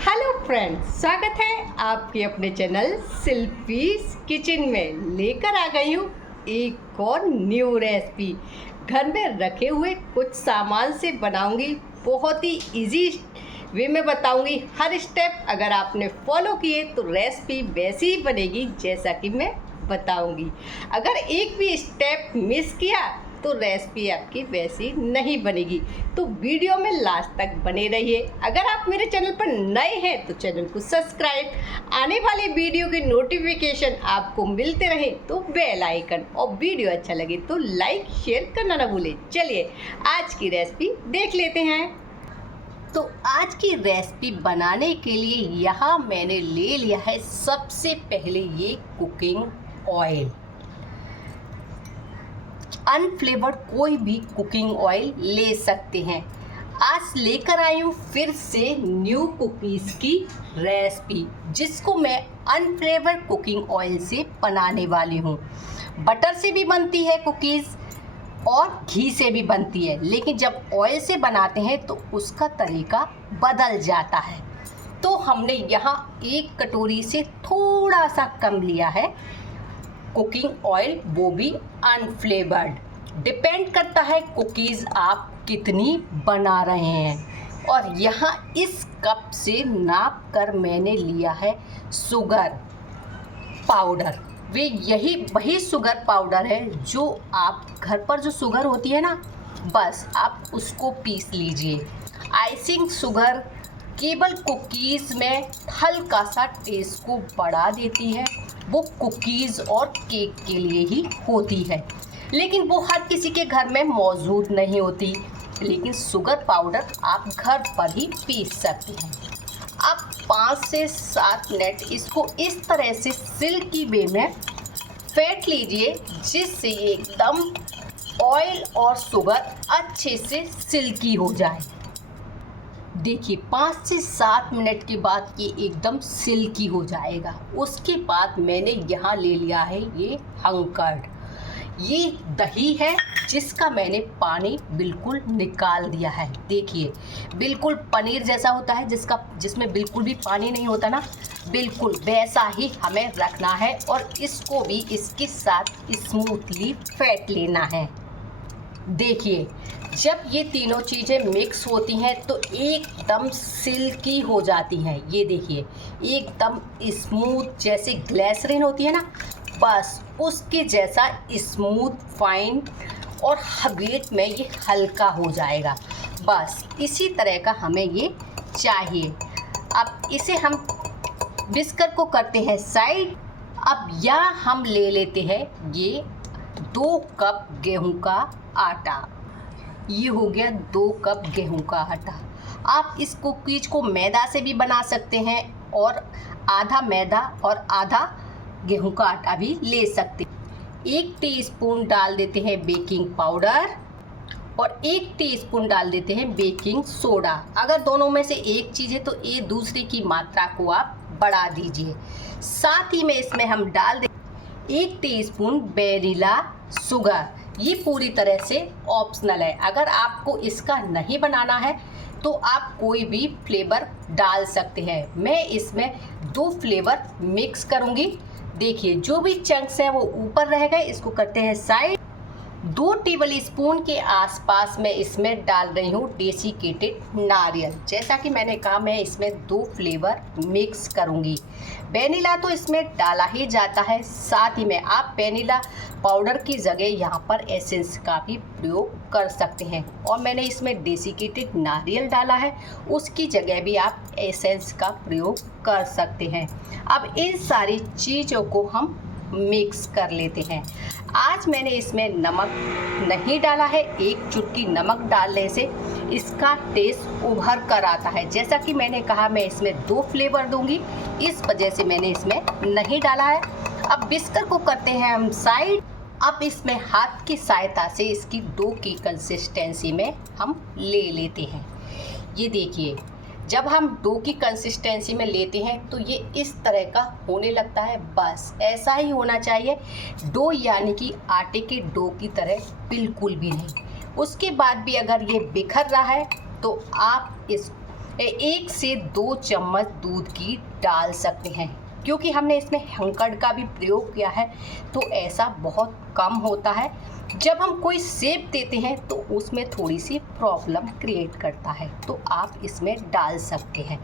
Hello friends, स्वागत है आपके अपने चैनल शिल्पीज किचन में। लेकर आ गई हूँ एक और न्यू रेसिपी। घर में रखे हुए कुछ सामान से बनाऊंगी, बहुत ही इजी वे में बताऊंगी। हर स्टेप अगर आपने फॉलो किए तो रेसिपी वैसी ही बनेगी जैसा कि मैं बताऊंगी। अगर एक भी स्टेप मिस किया तो रेसिपी आपकी वैसी नहीं बनेगी। तो वीडियो में लास्ट तक बने रहिए। अगर आप मेरे चैनल पर नए हैं तो चैनल को सब्सक्राइब, आने वाले वीडियो के नोटिफिकेशन आपको मिलते रहे तो बेल आइकन, और वीडियो अच्छा लगे तो लाइक शेयर करना ना भूलें। चलिए आज की रेसिपी देख लेते हैं। तो आज की रेसिपी बनाने के लिए यहाँ मैंने ले लिया है सबसे पहले ये कुकिंग ऑयल। अनफ्लेवर्ड कोई भी कुकिंग ऑयल ले सकते हैं। आज लेकर आई हूँ फिर से न्यू कुकीज़ की रेसिपी, जिसको मैं अनफ्लेवर्ड कुकिंग ऑयल से बनाने वाली हूँ। बटर से भी बनती है कुकीज़ और घी से भी बनती है, लेकिन जब ऑयल से बनाते हैं तो उसका तरीका बदल जाता है। तो हमने यहाँ एक कटोरी से थोड़ा सा कम लिया है कुकिंग ऑयल, वो भी अनफ्लेवर्ड। डिपेंड करता है कुकीज़ आप कितनी बना रहे हैं। और यहाँ इस कप से नाप कर मैंने लिया है शुगर पाउडर। वही शुगर पाउडर है जो आप घर पर जो शुगर होती है ना, बस आप उसको पीस लीजिए। आइसिंग शुगर केवल कुकीज़ में हल्का सा टेस्ट को बढ़ा देती है, वो कुकीज़ और केक के लिए ही होती है, लेकिन वो हर किसी के घर में मौजूद नहीं होती। लेकिन शुगर पाउडर आप घर पर ही पीस सकते हैं। आप 5 से 7 मिनट इसको इस तरह से सिल्की वे में फेंट लीजिए, जिससे एकदम ऑयल और शुगर अच्छे से सिल्की हो जाए। देखिए 5 से 7 मिनट के बाद ये एकदम सिल्की हो जाएगा। उसके बाद मैंने यहाँ ले लिया है ये हंकर्ड। ये दही है जिसका मैंने पानी बिल्कुल निकाल दिया है। देखिए बिल्कुल पनीर जैसा होता है जिसमें बिल्कुल भी पानी नहीं होता ना, बिल्कुल वैसा ही हमें रखना है। और इसको भी इसके साथ स्मूथली फेंट लेना है। देखिए जब ये तीनों चीज़ें मिक्स होती हैं तो एकदम सिल्की हो जाती हैं। ये देखिए एकदम स्मूथ, जैसे ग्लिसरीन होती है ना, बस उसके जैसा स्मूथ फाइन, और वेट में ये हल्का हो जाएगा। बस इसी तरह का हमें ये चाहिए। अब इसे हम विस्कर को करते हैं साइड। अब यहाँ हम ले लेते हैं ये 2 कप गेहूं का आटा। ये हो गया 2 कप गेहूं का आटा। आप इस कुकीज को मैदा से भी बना सकते हैं, और आधा मैदा और आधा गेहूं का आटा भी ले सकते हैं। 1 टीस्पून डाल देते हैं बेकिंग पाउडर, और 1 टीस्पून डाल देते हैं बेकिंग सोडा। अगर दोनों में से एक चीज़ है तो ये दूसरे की मात्रा को आप बढ़ा दीजिए। साथ ही में इसमें हम डाल दें 1 टीस्पून वेनिला शुगर। ये पूरी तरह से ऑप्शनल है। अगर आपको इसका नहीं बनाना है तो आप कोई भी फ्लेवर डाल सकते हैं। मैं इसमें 2 फ्लेवर मिक्स करूँगी। देखिए जो भी चंक्स हैं वो ऊपर रह गए, इसको करते हैं साइड। 2 टेबल स्पून के आसपास मैं इसमें डाल रही हूँ डेसिकेटेड नारियल। जैसा कि मैंने कहा, मैं इसमें 2 फ्लेवर मिक्स करूँगी। वेनिला तो इसमें डाला ही जाता है, साथ ही में आप वेनिला पाउडर की जगह यहाँ पर एसेंस का भी प्रयोग कर सकते हैं। और मैंने इसमें डेसिकेटेड नारियल डाला है, उसकी जगह भी आप एसेंस का प्रयोग कर सकते हैं। अब इन सारी चीज़ों को हम मिक्स कर लेते हैं। आज मैंने इसमें नमक नहीं डाला है। 1 चुटकी नमक डालने से इसका टेस्ट उभर कर आता है। जैसा कि मैंने कहा, मैं इसमें 2 फ्लेवर दूंगी, इस वजह से मैंने इसमें नहीं डाला है। अब बिस्कर को करते हैं हम साइड। अब इसमें हाथ की सहायता से इसकी डो की कंसिस्टेंसी में हम ले लेते हैं। ये देखिए जब हम डो की कंसिस्टेंसी में लेते हैं तो ये इस तरह का होने लगता है। बस ऐसा ही होना चाहिए डो, यानी कि आटे के डो की तरह बिल्कुल भी नहीं। उसके बाद भी अगर ये बिखर रहा है तो आप 1 से 2 चम्मच दूध की डाल सकते हैं। क्योंकि हमने इसमें हंकड़ का भी प्रयोग किया है तो ऐसा बहुत कम होता है। जब हम कोई शेप देते हैं तो उसमें थोड़ी सी प्रॉब्लम क्रिएट करता है, तो आप इसमें डाल सकते हैं।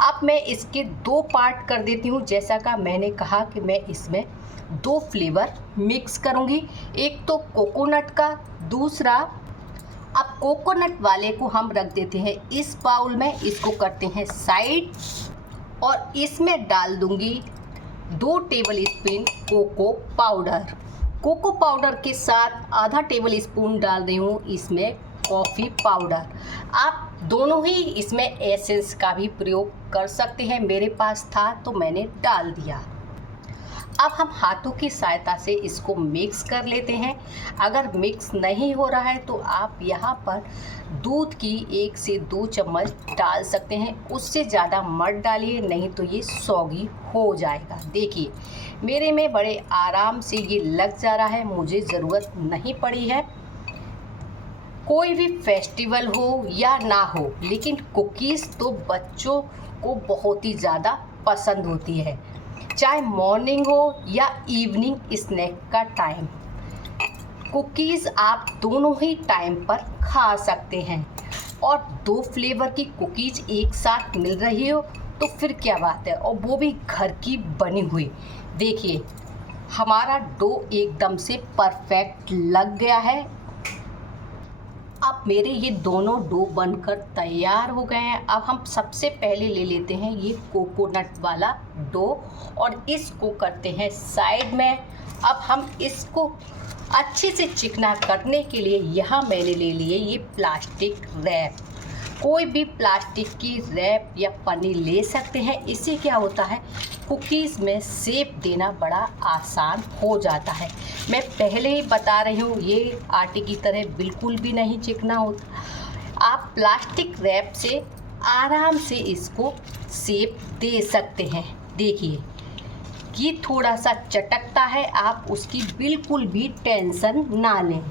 अब मैं इसके 2 पार्ट कर देती हूँ। जैसा कि मैंने कहा कि मैं इसमें 2 फ्लेवर मिक्स करूँगी, एक तो कोकोनट का, दूसरा अब कोकोनट वाले को हम रख देते हैं इस बाउल में, इसको करते हैं साइड और इसमें डाल दूंगी 2 tablespoon cocoa powder. Cocoa powder के साथ आधा टेबल स्पून डाल रही हूँ इसमें कॉफ़ी पाउडर। आप दोनों ही इसमें एसेंस का भी प्रयोग कर सकते हैं, मेरे पास था तो मैंने डाल दिया। अब हम हाथों की सहायता से इसको मिक्स कर लेते हैं। अगर मिक्स नहीं हो रहा है तो आप यहाँ पर दूध की 1 से 2 चम्मच डाल सकते हैं, उससे ज़्यादा मत डालिए, नहीं तो ये सौगी हो जाएगा। देखिए मेरे में बड़े आराम से ये लग जा रहा है, मुझे ज़रूरत नहीं पड़ी है। कोई भी फेस्टिवल हो या ना हो, लेकिन कुकीज़ तो बच्चों को बहुत ही ज़्यादा पसंद होती है, चाहे मॉर्निंग हो या इवनिंग स्नैक का टाइम। कुकीज़ आप दोनों ही टाइम पर खा सकते हैं। और 2 फ्लेवर की कुकीज़ एक साथ मिल रही हो तो फिर क्या बात है, और वो भी घर की बनी हुई। देखिए हमारा डो एकदम से परफेक्ट लग गया है। अब मेरे ये दोनों डो बनकर तैयार हो गए हैं। अब हम सबसे पहले ले लेते हैं ये कोकोनट वाला डो और इसको करते हैं साइड में। अब हम इसको अच्छे से चिकना करने के लिए यहाँ मैंने ले लिए ये प्लास्टिक रैप। कोई भी प्लास्टिक की रैप या पन्नी ले सकते हैं। इससे क्या होता है, कुकीज़ में शेप देना बड़ा आसान हो जाता है। मैं पहले ही बता रही हूँ, ये आटे की तरह बिल्कुल भी नहीं चिकना होता। आप प्लास्टिक रैप से आराम से इसको शेप दे सकते हैं। देखिए ये थोड़ा सा चटकता है, आप उसकी बिल्कुल भी टेंशन ना लें।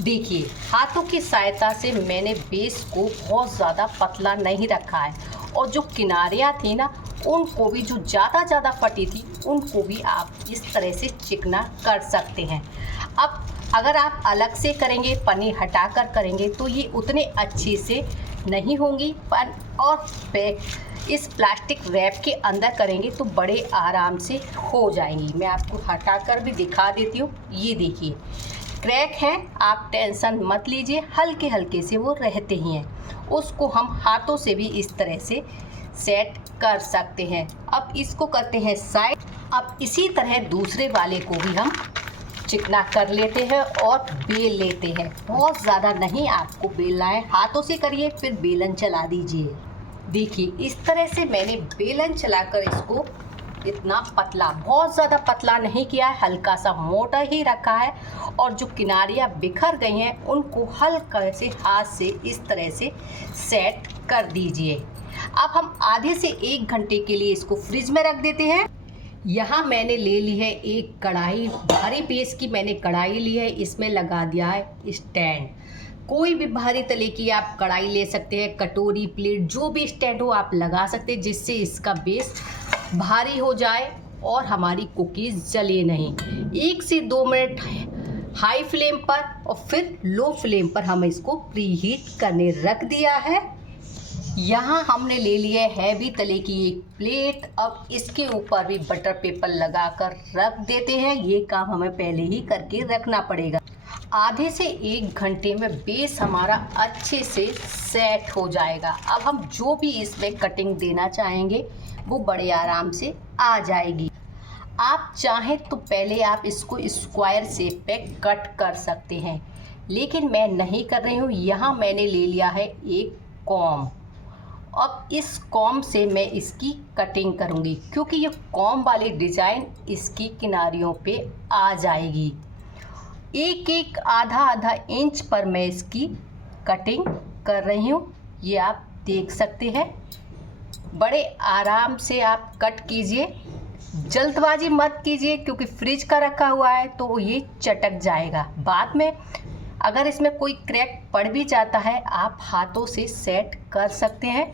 देखिए हाथों की सहायता से मैंने बेस को बहुत ज़्यादा पतला नहीं रखा है, और जो किनारियाँ थी ना उनको भी, जो ज़्यादा फटी थी उनको भी आप इस तरह से चिकना कर सकते हैं। अब अगर आप अलग से करेंगे, पन्नी हटाकर करेंगे तो ये उतने अच्छे से नहीं होंगी, पर और इस प्लास्टिक रैप के अंदर करेंगे तो बड़े आराम से हो जाएंगी। मैं आपको हटाकर भी दिखा देती हूँ। ये देखिए क्रैक है, आप टेंशन मत लीजिए, हल्के हल्के से वो रहते ही हैं। उसको हम हाथों से भी इस तरह से सेट कर सकते हैं। अब इसको करते हैं साइड। अब इसी तरह दूसरे वाले को भी हम चिकना कर लेते हैं और बेल लेते हैं। बहुत ज़्यादा नहीं आपको बेलना है, हाथों से करिए फिर बेलन चला दीजिए। देखिए इस तरह से मैंने बेलन चलाकर इसको इतना पतला, बहुत ज़्यादा पतला नहीं किया है, हल्का सा मोटा ही रखा है। और जो किनारियाँ बिखर गई हैं उनको हल्का से हाथ से इस तरह से सेट कर दीजिए। अब हम आधे से 1 घंटे के लिए इसको फ्रिज में रख देते हैं। यहाँ मैंने ले ली है एक कढ़ाई, भारी पेस की मैंने कढ़ाई ली है, इसमें लगा दिया है स्टैंड। कोई भी भारी तले की आप कढ़ाई ले सकते हैं, कटोरी, प्लेट, जो भी स्टैंड हो आप लगा सकते हैं, जिससे इसका बेस भारी हो जाए और हमारी कुकीज़ जले नहीं। 1 से 2 मिनट हाई फ्लेम पर और फिर लो फ्लेम पर हम इसको प्रीहीट करने रख दिया है। यहाँ हमने ले लिया है हैवी तले की एक प्लेट। अब इसके ऊपर भी बटर पेपर लगाकर रख देते हैं। ये काम हमें पहले ही करके रखना पड़ेगा। आधे से 1 घंटे में बेस हमारा अच्छे से सेट हो जाएगा। अब हम जो भी इसमें कटिंग देना चाहेंगे वो बड़े आराम से आ जाएगी। आप चाहें तो पहले आप इसको स्क्वायर शेप पे कट कर सकते हैं, लेकिन मैं नहीं कर रही हूँ। यहाँ मैंने ले लिया है एक कॉम्ब। अब इस कॉम्ब से मैं इसकी कटिंग करूँगी, क्योंकि ये कॉम्ब वाली डिज़ाइन इसकी किनारियों पे आ जाएगी। एक आधा इंच पर मैं इसकी कटिंग कर रही हूँ, ये आप देख सकते हैं। बड़े आराम से आप कट कीजिए, जल्दबाजी मत कीजिए, क्योंकि फ्रिज का रखा हुआ है तो ये चटक जाएगा। बाद में अगर इसमें कोई क्रैक पड़ भी जाता है आप हाथों से सेट कर सकते हैं।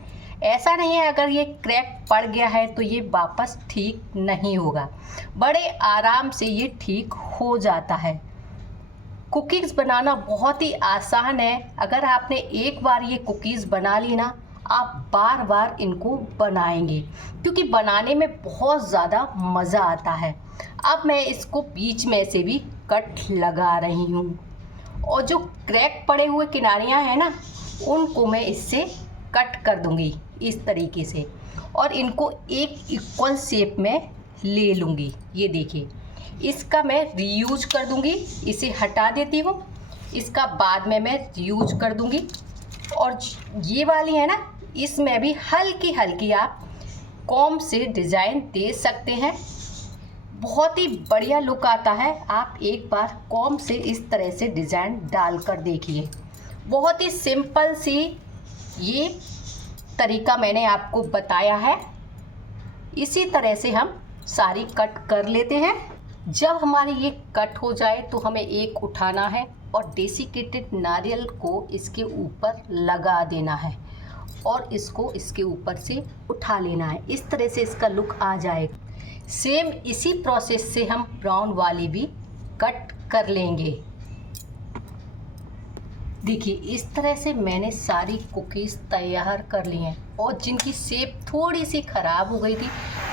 ऐसा नहीं है अगर ये क्रैक पड़ गया है तो ये वापस ठीक नहीं होगा, बड़े आराम से ये ठीक हो जाता है। कुकीज़ बनाना बहुत ही आसान है। अगर आपने एक बार ये कुकीज़ बना ली ना, आप बार बार इनको बनाएंगे क्योंकि बनाने में बहुत ज़्यादा मज़ा आता है। अब मैं इसको बीच में से भी कट लगा रही हूँ और जो क्रैक पड़े हुए किनारियाँ हैं ना, उनको मैं इससे कट कर दूँगी इस तरीके से और इनको एक इक्वल शेप में ले लूँगी। ये देखिए, इसका मैं रीयूज कर दूँगी, इसे हटा देती हूँ, इसका बाद में मैं रीयूज कर दूँगी। और ये वाली है ना, इसमें भी हल्की हल्की आप कॉम्ब से डिज़ाइन दे सकते हैं, बहुत ही बढ़िया लुक आता है। आप एक बार कॉम्ब से इस तरह से डिज़ाइन डालकर देखिए। बहुत ही सिंपल सी ये तरीका मैंने आपको बताया है। इसी तरह से हम सारी कट कर लेते हैं। जब हमारी ये कट हो जाए तो हमें एक उठाना है और डेसिकेटेड नारियल को इसके ऊपर लगा देना है और इसको इसके ऊपर से उठा लेना है। इस तरह से इसका लुक आ जाएगा। सेम इसी प्रोसेस से हम ब्राउन वाली भी कट कर लेंगे। देखिए, इस तरह से मैंने सारी कुकीज़ तैयार कर ली हैं और जिनकी शेप थोड़ी सी ख़राब हो गई थी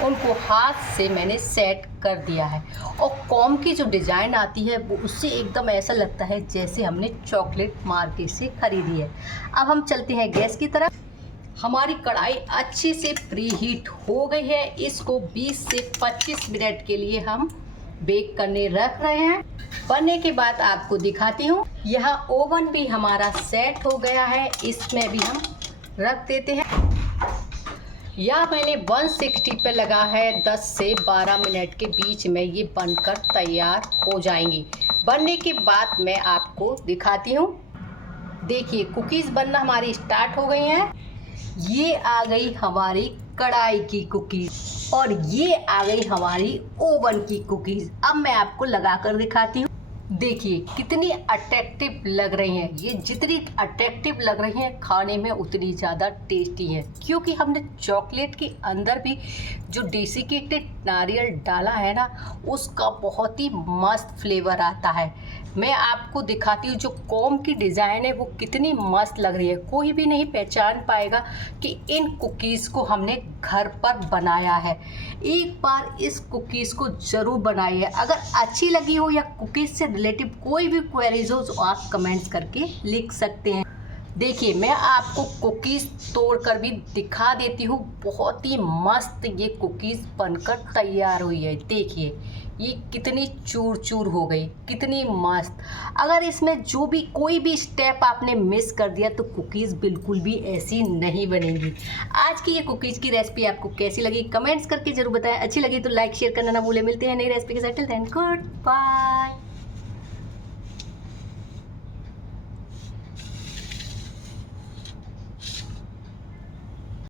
उनको हाथ से मैंने सेट कर दिया है। और कॉम्ब की जो डिज़ाइन आती है वो उससे एकदम ऐसा लगता है जैसे हमने चॉकलेट मार्केट से ख़रीदी है। अब हम चलते हैं गैस की तरफ। हमारी कढ़ाई अच्छी से प्री हीट हो गई है। इसको 20 से 25 मिनट के लिए हम बेक करने रख रहे हैं। बनने के बाद आपको दिखाती हूँ। यहाँ ओवन भी हमारा सेट हो गया है, इसमें भी हम रख देते हैं। यह मैंने 160 पे लगा है। 10 से 12 मिनट के बीच में ये बनकर तैयार हो जाएंगी। बनने के बाद मैं आपको दिखाती हूँ। देखिए, कुकीज़ बनना हमारी स्टार्ट हो गई हैं। ये आ गई हमारी कढ़ाई की कुकीज़ और ये आ गई हमारी ओवन की कुकीज़। अब मैं आपको लगा कर दिखाती हूँ। देखिए कितनी अट्रैक्टिव लग रही हैं। ये जितनी अट्रैक्टिव लग रही हैं खाने में उतनी ज़्यादा टेस्टी है, क्योंकि हमने चॉकलेट के अंदर भी जो डेसिकेटेड नारियल डाला है ना, उसका बहुत ही मस्त फ्लेवर आता है। मैं आपको दिखाती हूँ जो कॉम्ब की डिज़ाइन है वो कितनी मस्त लग रही है। कोई भी नहीं पहचान पाएगा कि इन कुकीज़ को हमने घर पर बनाया है। एक बार इस कुकीज़ को ज़रूर बनाइए। अगर अच्छी लगी हो या कुकीज़ से रिलेटिव कोई भी क्वेरीज हो तो आप कमेंट्स करके लिख सकते हैं। देखिए, मैं आपको कुकीज़ तोड़कर भी दिखा देती हूँ। बहुत ही मस्त ये कुकीज़ बनकर तैयार हुई है। देखिए ये कितनी चूर चूर हो गई, कितनी मस्त। अगर इसमें जो भी कोई भी स्टेप आपने मिस कर दिया तो कुकीज़ बिल्कुल भी ऐसी नहीं बनेगी। आज की ये कुकीज़ की रेसिपी आपको कैसी लगी कमेंट्स करके ज़रूर बताएं। अच्छी लगी तो लाइक शेयर करना ना भूलें। मिलते हैं नई रेसिपी के साथ। Till then good bye.